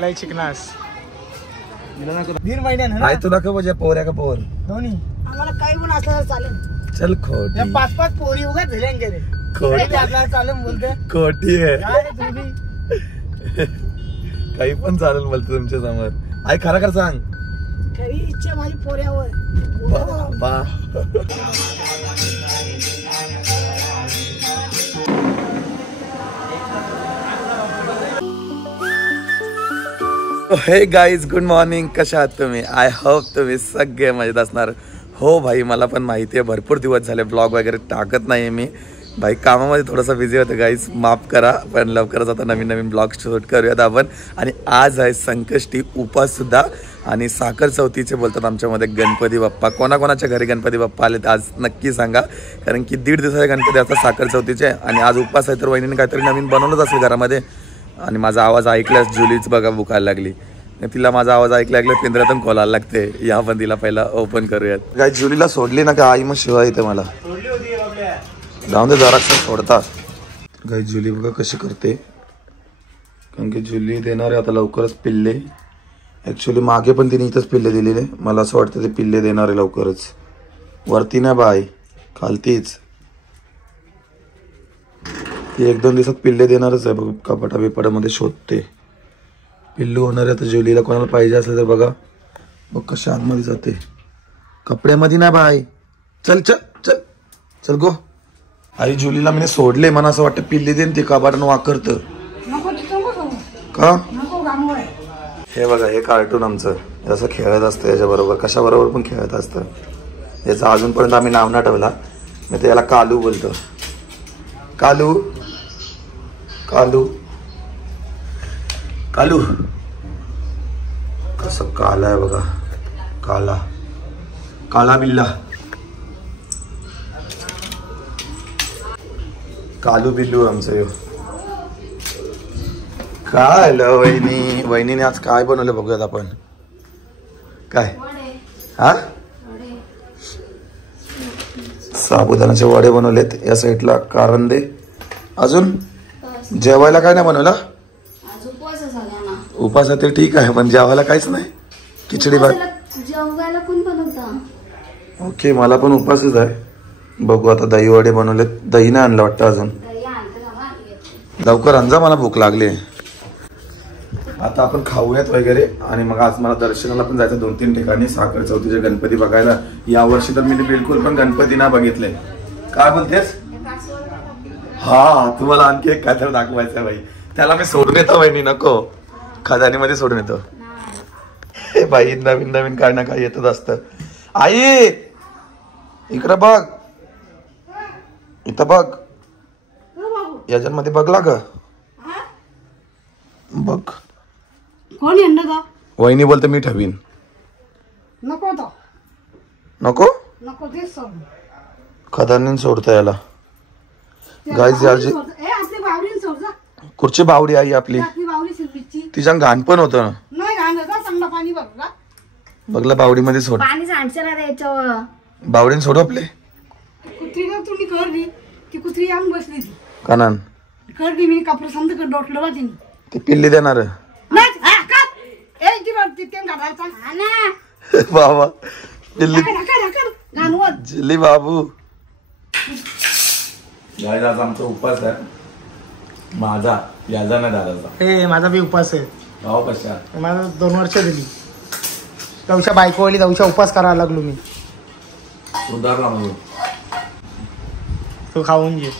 लय चिकनास दीड महिन्यानं आई तुला का म्हणजे पोऱ्या का पोर दोन्ही आम्हाला काही पण असलं चालेल. चल खोटी या 5-5 पोरी उगाच झाल्या रे. खोटी आपल्याला चालेल बोलते खोटी आहे काय रे तुम्ही काही पण चालेल बोलते तुमच्या समोर. आई खरा खरं सांग. खरी इच्छा माझी पोऱ्यावर. बा हे गाईज गुड मॉर्निंग. कशा आहात तुम्ही? आय होप तुम्ही सगळे मजेत असणार. हो भाई मला पण माहिती आहे भरपूर दिवस झाले ब्लॉग वगैरे टाकत नाही मी. भाई कामामध्ये थोडासा बिझी होतं गाईज, माफ करा. पण लवकरच आता नवीन नवीन ब्लॉग शूट करूयात आपण. आणि आज आहे संकष्टी उपाससुद्धा आणि साखर चौथीचे बोलतात आमच्यामध्ये गणपती बाप्पा. कोणाकोणाच्या घरी गणपती बाप्पा आले तर आज नक्की सांगा, कारण की 1.5 दिवसाचे गणपती असतात साखर चौथीचे. आणि आज उपास आहे तर वहिनीने काहीतरी नवीन बनवलंच असेल घरामध्ये. आणि माझा आवाज ऐकल्यास जुलीच बघा भुकायला लागली. तिला माझा आवाज ऐकल्या पिंजऱ्यातून खोलायला लागते. या पण तिला पहिला ओपन करूयात. काय जुलीला सोडली ना का आई मग शिवाय येते मला. जाऊन दे जरा सोडतात. गाई जुली बघा कशी करते, कारण की जुली देणार आहे आता लवकरच पिल्ले. ऍक्च्युली मागे पण तिने इथंच पिल्ले दिलेले. मला असं वाटतं ते पिल्ले देणार आहे लवकरच. वरती नाही बाय, खालतीच. ती 1-2 दिवसात पिल्ले देणारच आहे बघ. कपाटा बिपाटामध्ये शोधते. पिल्लू होणार आहे तर जुलीला कोणाला पाहिजे असलं तर बघा बघ कशा आतमध्ये जाते. कपड्यामध्ये नाही बाय. चल चल चल चल गो. आई जुलीला मी सोडले. मला असं वाटतं पिल्ली देईन ती कपाटानं वाकरतं का. हे बघा हे कार्टून आमचं जसं खेळत असतं याच्याबरोबर, कशाबरोबर पण खेळत असतं. याचं अजूनपर्यंत आम्ही नाव नाही ठेवला. मी तर याला कालू बोलतो. कालू कालू कालू. कसं काला आहे बघा, काला काला बिल्ला. कालू बिल्लू आमचं यो. काय वहिनी वहिनीने आज काय बनवलं बघूयात आपण. काय हा साबुदाण्याचे वडे बनवलेत या साईडला. कारंदे. अजून जेवायला काय नाही बनवला. उपास ते ठीक आहे पण जेवायला काहीच नाही. खिचडी भात. जेवायला कोण बनवता. ओके मला पण उपासच आहे. बघू आता दही वडे बनवलेत. दही नाही आणलं वाटतं अजून. लवकर आणजा मला भूक लागली. आता आपण खाऊयात वगैरे आणि मग आज मला दर्शनाला पण जायचं 2-3 ठिकाणी साखर चौथीचे गणपती बघायला. या वर्षी तर मी बिलकुल पण गणपती नाही बघितले. काय बोलतेस? हा तुम्हाला आणखी एक काय तर दाखवायचं भाई. त्याला मी सोडून येतो वहिनी. नको खदानीमध्ये सोडून येतो. हे बाई नवीन नवीन काय ना काय येतच असतं. आई इकडं बघ, इथं बघ, याच्यामध्ये बघला ग बघ. कोण येणार का? वहिनी बोलते मी ठेवीन. नको तो नको नको तेच सोड. खदानीन सोडता याला. गाईज याची आपली बावरी सोड जा. कुठची बावडी आई आपली. आपली बावरी शिरपीची तिच्या घाण पण होतं ना. नाही घाण जा. चांगला पाणी भरला बघला बावडीमध्ये सोड. पाणी सांडचला द्यायचं. बावडीन सोडू आपले. कुत्रीला तुम्ही करली ती कुत्री आम बसली ती कानान करली. मी कपडे समजा कर डोटलं बा तिने. ती पिल्ली देणार नाही ए ती रडती ते घालायचा. हा ना बाबा. पिल्ली गाणवत जिल्ली बाबू. आज आमचा उपास आहे. माझा याचा नाही दादाचा. ए माझा बी उपास आहे. भाऊ कशा मला 2 वर्ष दिली. जाऊच्या बायको आली जाऊच्या उपास करायला लागलो मी. सुधारला म्हणून तू खाऊन घे.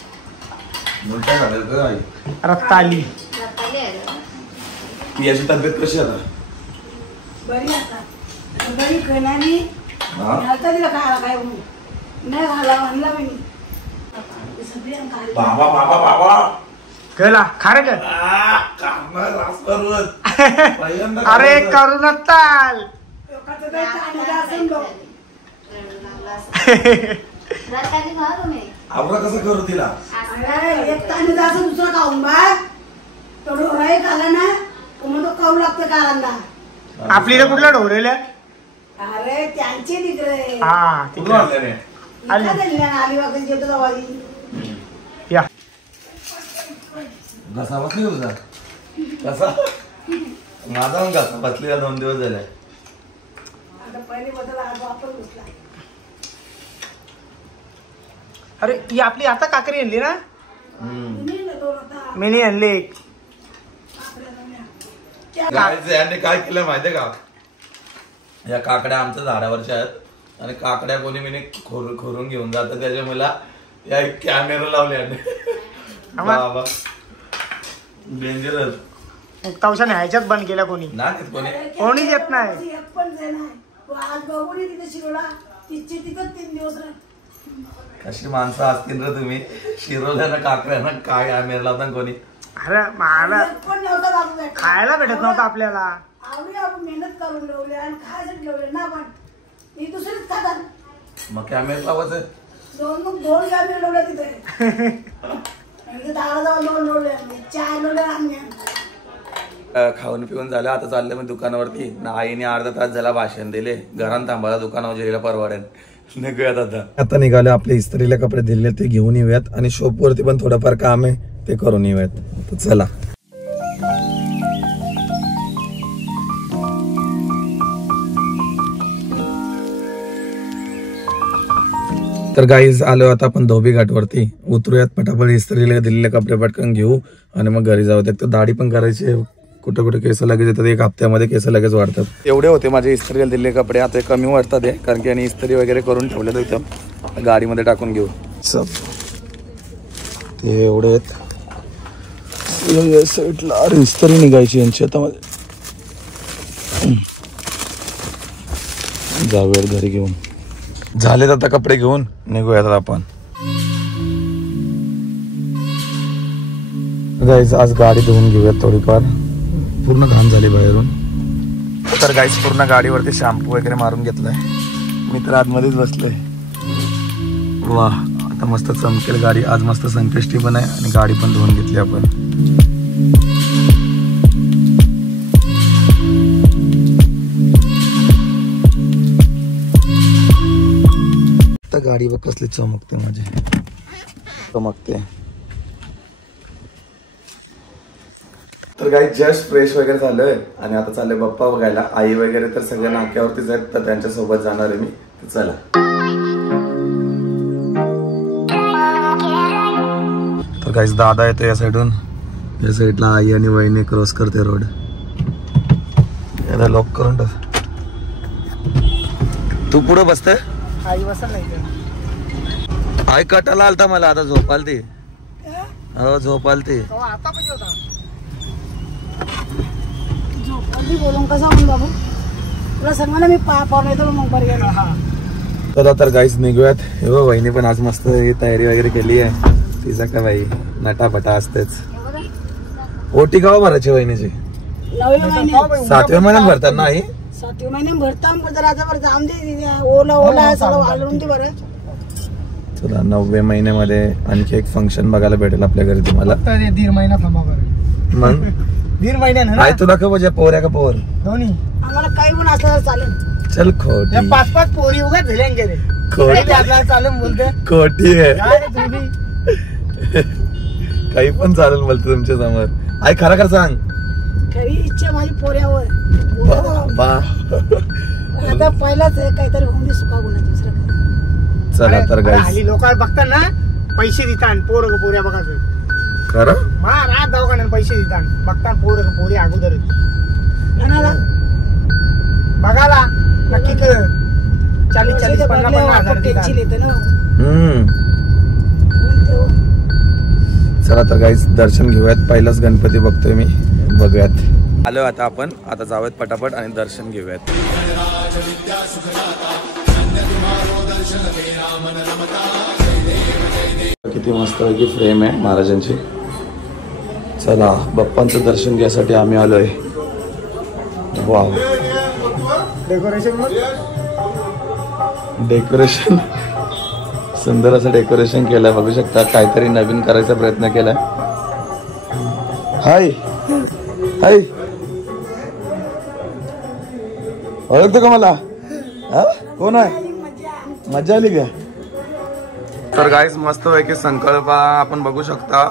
काय झालं का आई? रक्त आली. याची तब्येत कशी आता? बरी आता बरी कणाली. घालता तिला खायला काय नाही घाला म्हणला मी. बाबा बाबा बाबा कळला खार कर. अरे करू चाल. आवरा कसं करू तिला. एक ताणी जायचं दुसरं खाऊन बा थोडं राई खाला ना मग तो खाऊ लागतं कारंदा. आपलीला कुठला ढोरेल्या. अरे त्यांचे तिकडे हा तिकडे आली वागत जेवतो. या घसा बसली तुझा कसा माझा पण घसा बसलेला 2 दिवस झाले. आता पहिले बदल आज वापर घुसला. अरे ही आपली आता काकरी आणली ना. नाही ना दोन आता मी नाही आणली. याने काय केलं माहितीये का, या काकड्या आमच्या झाडावरच्या आहेत आणि काकड्या कोणी मिनी खोरून घेऊन जातात. त्याच्या मला या कॅमेरा लावले बाबा डेंजरस. तवशा न्यायच्याच बंद केल्या कोणी कोणीच येत नाही. एक पण जे नाही आज बघून तिथे शिरोला तिची तिथं 3 दिवस राहत. कशी माणसं असतील ना तुम्ही. शिरोल्यानं काकड्यानं काय कॅमेरा लावता कोणी. अरे मला एक पण नव्हता बाबू भेटला. खायला भेटत नव्हतं आपल्याला. आपण मेहनत करून ठेवले आणि खायसाठी ठेवले ना. पण ही दुसरीच खातात. मग कॅमेरा लावायचं दोन कॅमेरे ठेवले तिथे. दाराजवळ 2 ठेवले, 4 ठेवले आम्ही. खाऊन पिऊन झालं. आता चाललं मी दुकानावरती. आईने अर्धा तास झाला भाषण दिले. घरात थांबायला दुकानावर गेलेला परवडेल. निघूयात आता निघाले. आपले इस्त्रीला कपडे दिले ते घेऊन येऊयात आणि शॉप वरती पण थोडंफार काम आहे ते करून येऊयात. तर चला. तर गाईज आलो आता आपण धोबी घाटवरती. उतरूयात पटापट. इस्त्रीला दिलेले कपडे पटकन घेऊ आणि मग घरी जाऊ. एक तर दाढी पण करायची. कुठे कुठे केस लगेच येतात. 1 हप्त्यामध्ये केस लगेच वाढतात. एवढे होते माझे इस्त्रीला दिलेले कपडे. आता कमी वाढतात आहे कारण की आणि इस्त्री वगैरे करून ठेवले तर इथं गाडीमध्ये टाकून घेऊ. सब ते एवढे आहेत. साईडला इस्त्री निघायची यांची. आता मध्ये जाऊयात घरी घेऊन. झालेत आता कपडे घेऊन निघूयात आपण. गाईज आज गाडी धुवून घेऊयात थोडीफार. पूर्ण घाण झाली बाहेरून. तर गाईज पूर्ण गाडीवरती शॅम्पू वगैरे मारून घेतलाय. मी तर आतमध्येच बसलोय. वा आता मस्त चमकेल गाडी. आज मस्त संकष्टी पण आहे आणि गाडी पण धुवून घेतली आपण. आता गाडी बघ कसली चमकते माझी. चमकते. तर काही जस्ट फ्रेश वगैरे झालंय आणि आता चाललंय बाप्पा बघायला. आई वगैरे तर सगळ्या नाक्यावरतीच आहेत तर त्यांच्या सोबत जाणार आहे मी. चला. तर काहीच दादा येतो या साईडून. या साईडला आई आणि वहिनी क्रॉस करते रोड. याला लॉक करून टाक. तू पुढे बसते. आई बसल नाही. आई कटाला आलता मला. आता झोपालती. हो झोपालती. आता पाहिजे होता. बोलून कसा म्हणून बाबू तुला सांगा ना मी पाहून येतो मग बरं गेला. चला तर गाईस निघूयात. हे बघ वहिनी पण आज मस्त तयारी वगैरे केली आहे. तिचा का बाई नटापटा असतेच. ओटी गाव भरायची वहिनीची 7व्या महिन्यात भरतात ना आई. 7व्या महिन्यात भरता जरा जाम दे. ओला सगळं वाढवून दे बरं. चला 9व्या महिन्यामध्ये आणखी एक फंक्शन बघायला भेटेल आपल्या घरी तुम्हाला. 1.5 महिना थांबा बरं. मग 1.5 महिन्यानं आई तुला का म्हणजे पोऱ्या का पोर दोन्ही आम्हाला काही पण असलं तर चालेल. चल खोटी. 5-5 पोरी उगाच झाल्या रे. खोटी आपल्याला चालेल बोलते. खोटी आहे. काही पण चालेल बोलते तुमच्या समोर. आई खरा खरं सांग. खरी इच्छा माझी पोऱ्यावर. आता पहिलाच काहीतरी होऊन दे सुका गुन्हा दुसरं. चला तर गाईस. हल्ली लोक बघतात ना पैसे देतात पोऱ्या बघायचं. खरं रात दवाखान्यात पैसे देतात. बघतात पोरी अगोदर बघायला नक्की 40-50-50 हजार देतात. चला तर गाईस दर्शन घेऊयात. पहिलाच गणपती बघतोय मी. बघूयात. आलो आता आपण. आता जाऊयात पटापट आणि दर्शन घेऊयात. किती मस्त पैकी फ्रेम आहे महाराजांची. चला बाप्पांचं दर्शन घ्यायसाठी आम्ही आलोय. वाव डेकोरेशन सुंदर असं डेकोरेशन केलंय. बघू शकता काहीतरी नवीन करायचा प्रयत्न केलाय. हाय हाय ओळखतो का मला. कोण आहे. मजा आली का. तर गाईस मस्त पैकी संकल्प आपण बघू शकता.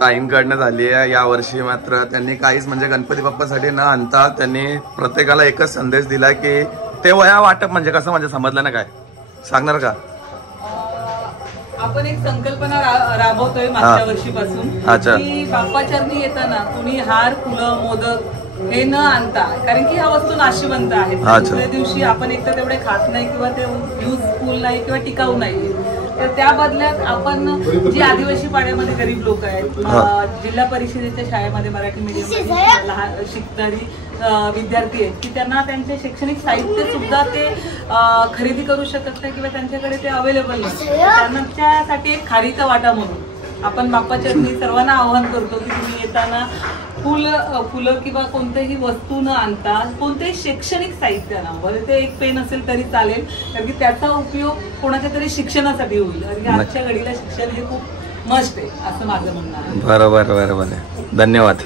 ताईंकडनं झाली आहे यावर्षी. मात्र त्यांनी काहीच म्हणजे गणपती बाप्पासाठी न आणता त्यांनी प्रत्येकाला एकच संदेश दिला की ते वया वाटप म्हणजे कसं म्हणजे समजलं ना काय सांगणार का? आपण एक संकल्पना राबवतोय मागच्या वर्षीपासून की बाप्पाचरणी येताना कुणी हार, फुलं, मोदक हे न आणता, कारण की ह्या वस्तू नाशिवंत आहेत. दुसऱ्या दिवशी आपण एक तर तेवढे खात नाही किंवा ते युजफुल नाही किंवा टिकाऊ नाही. तर त्या बदल्यात आपण जी आदिवासी पाड्यामध्ये गरीब लोक आहेत, जिल्हा परिषदेच्या शाळेमध्ये मराठी मीडियम लहान शिकणारी विद्यार्थी आहेत की त्यांना त्यांचे शैक्षणिक साहित्य सुद्धा ते खरेदी करू शकत नाही किंवा त्यांच्याकडे ते अवेलेबल नसतं. त्यांच्यासाठी एक खारीचा वाटा म्हणून आपण बाप्पाचरणी सर्वांना आवाहन करतो की तुम्ही येताना फुलं किंवा कोणत्याही वस्तू न आणता कोणतेही शैक्षणिक साहित्य ना, बरं ते एक पेन असेल तरी चालेल, कारण की त्याचा उपयोग कोणाच्या तरी शिक्षणासाठी होईल. आणि आजच्या घडीला शिक्षण हे खूप मस्ट आहे असं माझं म्हणणं आहे. बरोबर बरोबर आहे. धन्यवाद.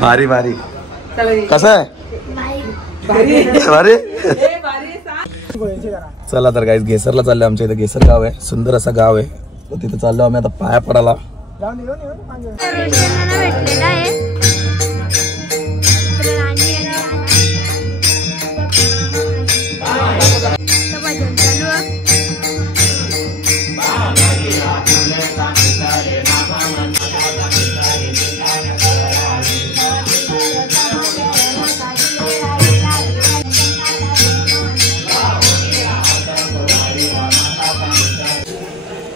भारी भारी. कसं आहे? भारी. चला तर गाईस घेसरला चाललो. आमच्या इथे घेसर गाव आहे, सुंदर असं गाव आहे. तर तिथे चाललो आम्ही आता पाया पडायला. भेटलेला आहे.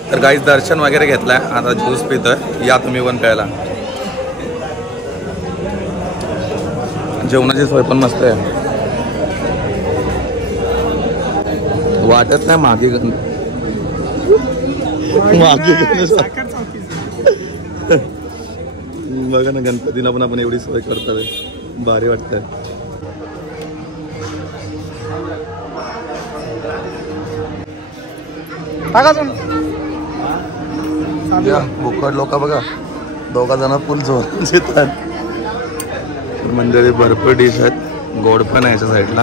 तर गाईस दर्शन वगैरे घेतलंय, आता ज्यूस पितोय. या तुम्ही पण प्यायला. जेवणाची सोय पण मस्त आहे. वाटत नाही मागे बघा ना, गणपतीला पण आपण एवढी सोय करतोय, भारी वाटतंय. भुक्कड लोक बघा, 2 जण फुल जोरात येतात. मंडळी भरपूर डिश आहेत, गोड पण आहे याच्या साईडला.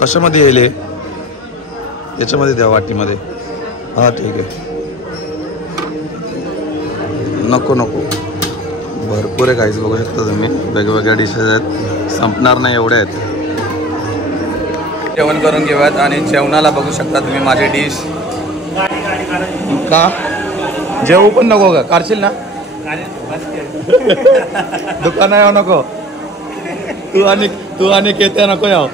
कशामध्ये येईल? याच्यामध्ये द्या, वाटीमध्ये. हा ठीक आहे. नको नको, भरपूर आहे. काहीच बघू शकता तुम्ही, वेगवेगळ्या डिशेस आहेत, संपणार नाही एवढे आहेत. जेवण करून घेऊयात. आणि जेवणाला बघू शकता तुम्ही माझी डिश. का जेवू पण नको का? काढशील ना दुकान यावं नको. तू आणि केत्या नको याव.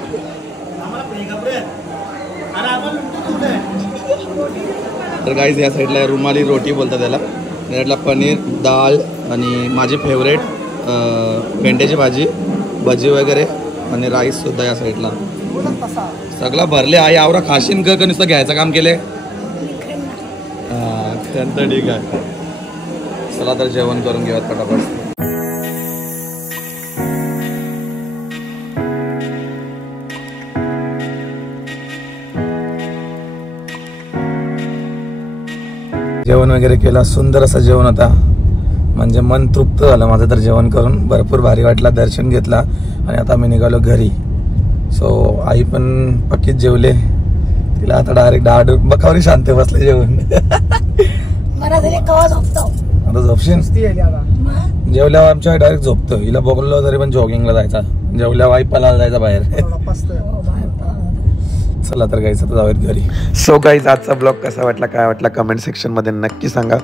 तर गाईज या साईडला रुमाली रोटी बोलतात त्याला. या साईडला पनीर, डाळ आणि माझी फेवरेट भेंड्याची भाजी, भजी वगैरे आणि राईस सुद्धा या साईडला. सगळं भरले. आई आवरा खाशीन का नुसतं घ्यायचं काम केले? तर ठीक आहे. चला तर जेवण करून घेऊयात पटापट. जेवण वगैरे केला. सुंदर असं जेवण होता, म्हणजे मन तृप्त झालं माझं तर जेवण करून. भरपूर भारी वाटला. दर्शन घेतला आणि आता मी निघालो घरी. सो आई पण पक्कीच जेवले. तिला आता डायरेक्ट डाळ बखावरी शांत बसले जेवण. आता झोपशील? जेवल्यावर आमच्या डायरेक्ट झोपतो. हिला बघलो तरी पण जॉगिंगला जायचा, जेवल्यावर आई पलाला जायचा बाहेर. चला तर गाईज आता जाऊयात घरी. सो गाईज आजचा ब्लॉग कसा वाटला, काय वाटला कमेंट सेक्शन मध्ये नक्की सांगा.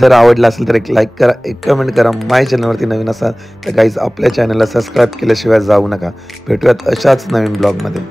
जर आवडला असेल तर एक लाईक करा, एक कमेंट करा. माझ्या चॅनलवरती नवीन असाल तर गाईज आपल्या चॅनलला सबस्क्राईब केल्याशिवाय जाऊ नका. भेटूयात अशाच नवीन ब्लॉग मध्ये.